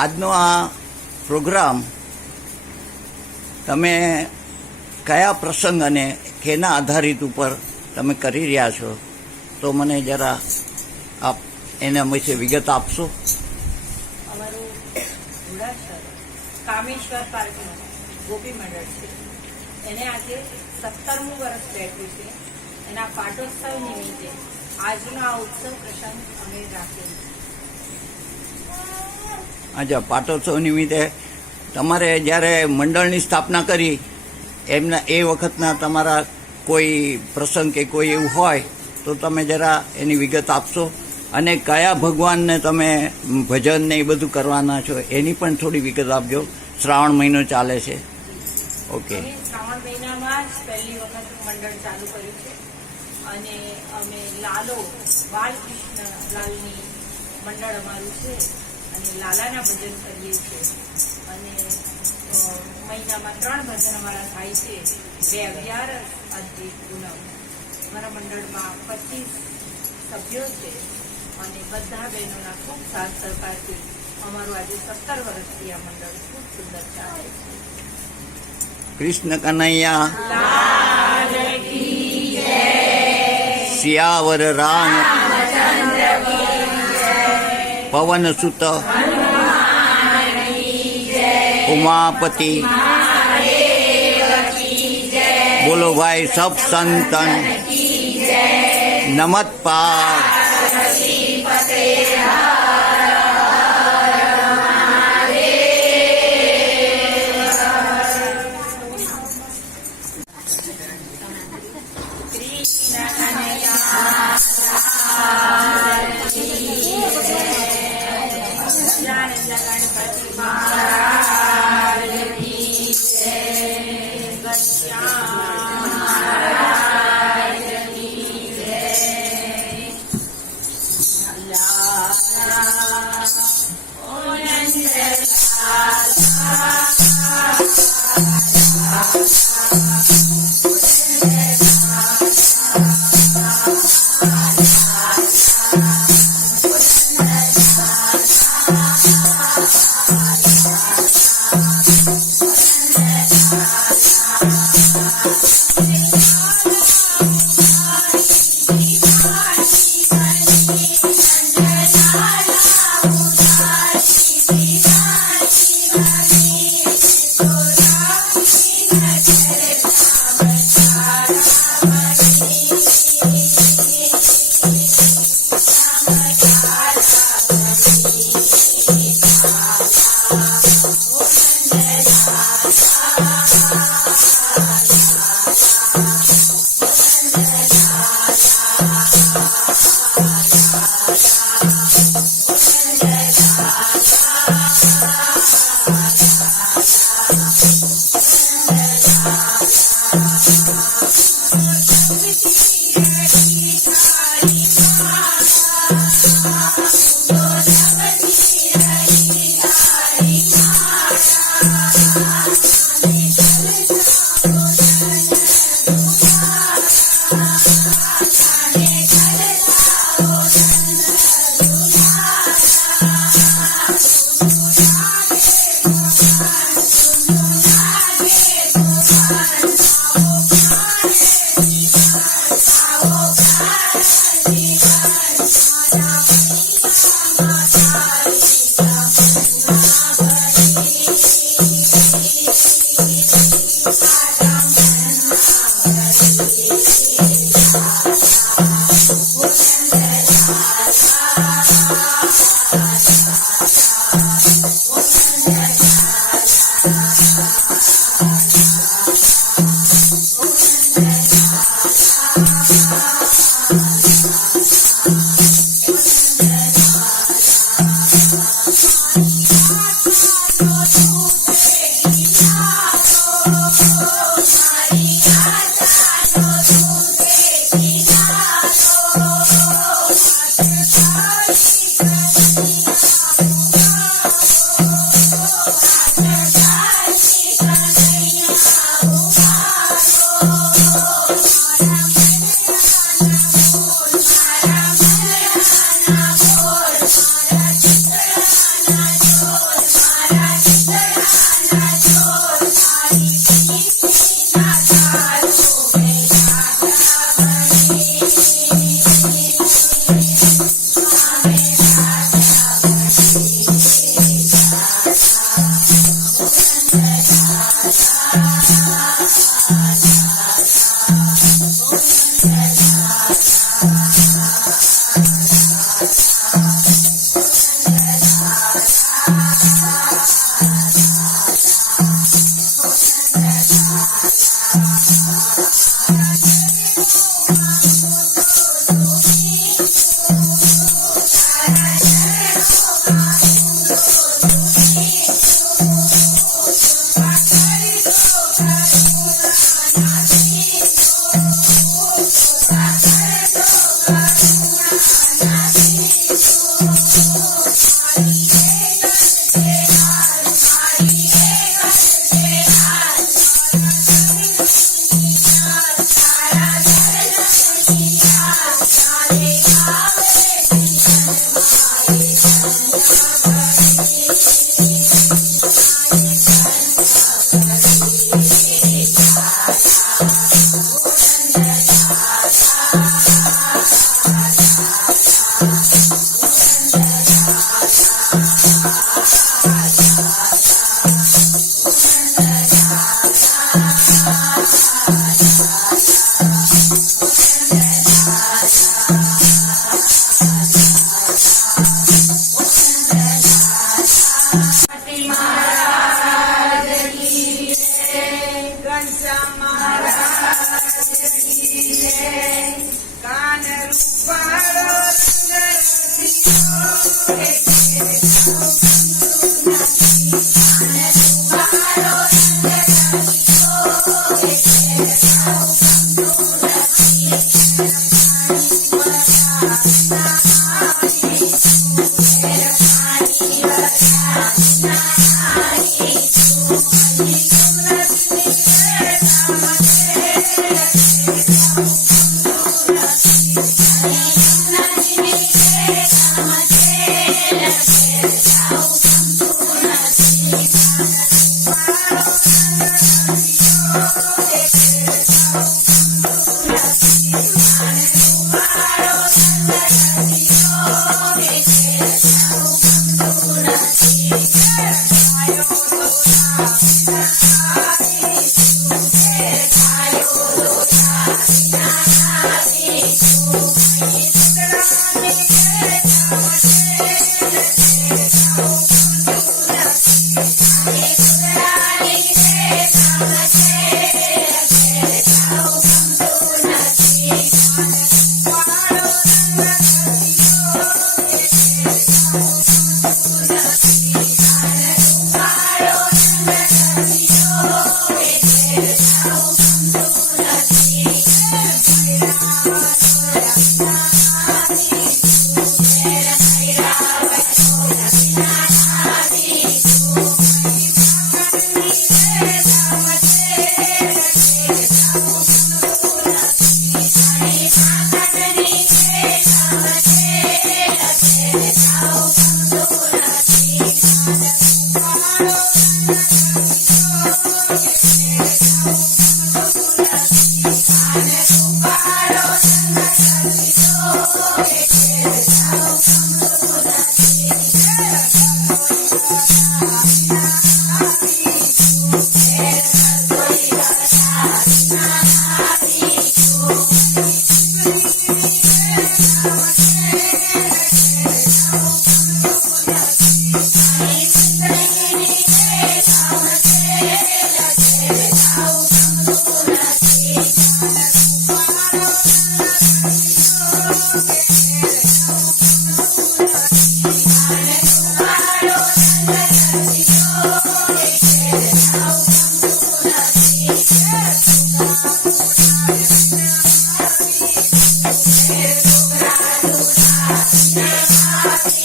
આજનો આ પ્રોગ્રામ તમે કયા પ્રસંગ અને કેના આધારિત ઉપર તમે કરી રહ્યા છો, તો મને જરા આપ એના વિશે વિગત આપશો. અમારું ઘોડાસર કામેશ્વર પાર્કનું ગોપી મંડળ છે. એને આજે 17મું વર્ષ બેઠું છે. એના પાટોત્સવ નિમિત્તે આજનો આ ઉત્સવ પ્રસંગ અમે રાખેલો. અચ્છા, પાટોત્સવ નિમિત્તે તમારે જ્યારે મંડળની સ્થાપના કરી એમના એ વખતના તમારા કોઈ પ્રસંગ કે કોઈ એવું હોય તો તમે જરા એની વિગત આપશો, અને કયા ભગવાનને તમે ભજન ને એ બધું કરવાના છો એની પણ થોડી વિગત આપજો. શ્રાવણ મહિનો ચાલે છે. ઓકે. શ્રાવણ મહિનામાં જ પહેલી વખત મંડળ ચાલુ કર્યું છે, અને અમે લાલો બાલકૃષ્ણ લાલની મંડળ અમારું છે, અને લાલાના ભજન કરીએ છીએ. અને મહિનામાં 3 ભજન અમારા થાય છે, 2 અગિયારસ અને પૂનમ. અમારા મંડળમાં 25 સભ્યો છે, અને બધા બહેનોના ખૂબ સાથ સહકારથી અમારું આજે 17 વર્ષથી આ મંડળ ખૂબ સુંદર ચાલે છે. કૃષ્ણ કનૈયા સિયાવર રામ પવન સુત ઉમાપતિ બોલો ભાઈ સબ સંતન નમસ્કાર.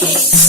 Hare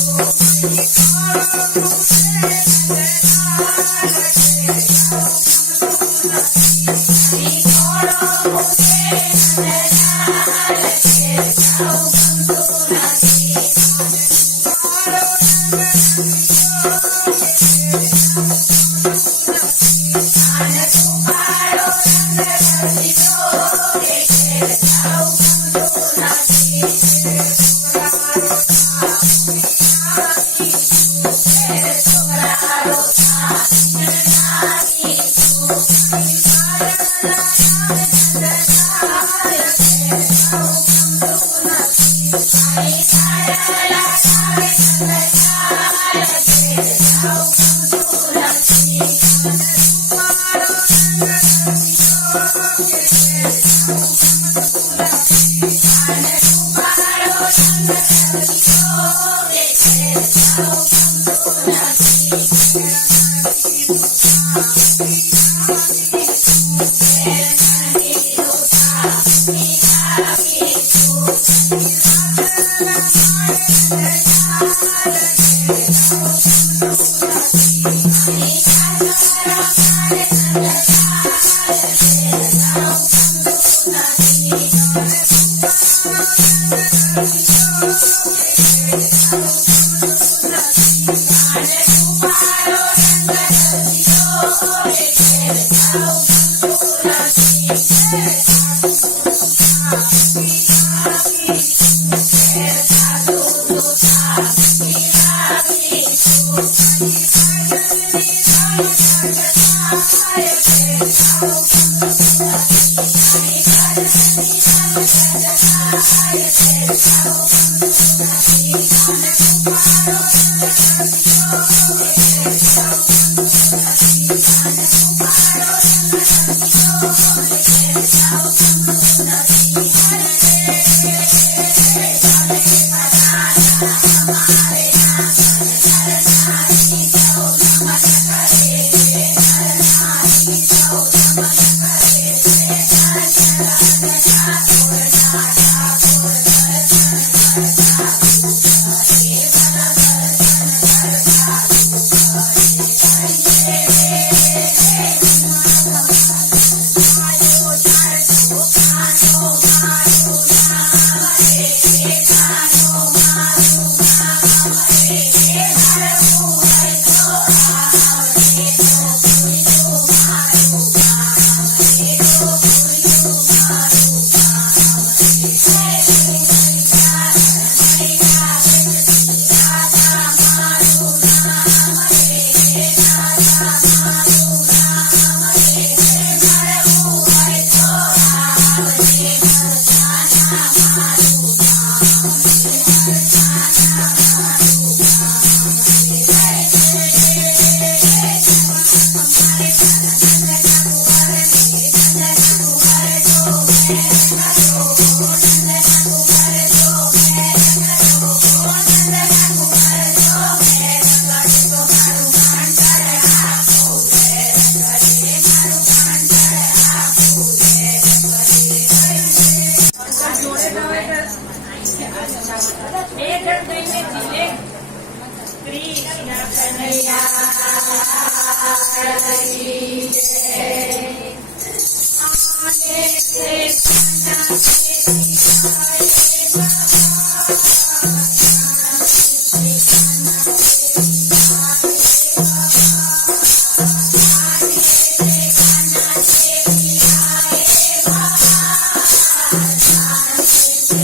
Krishna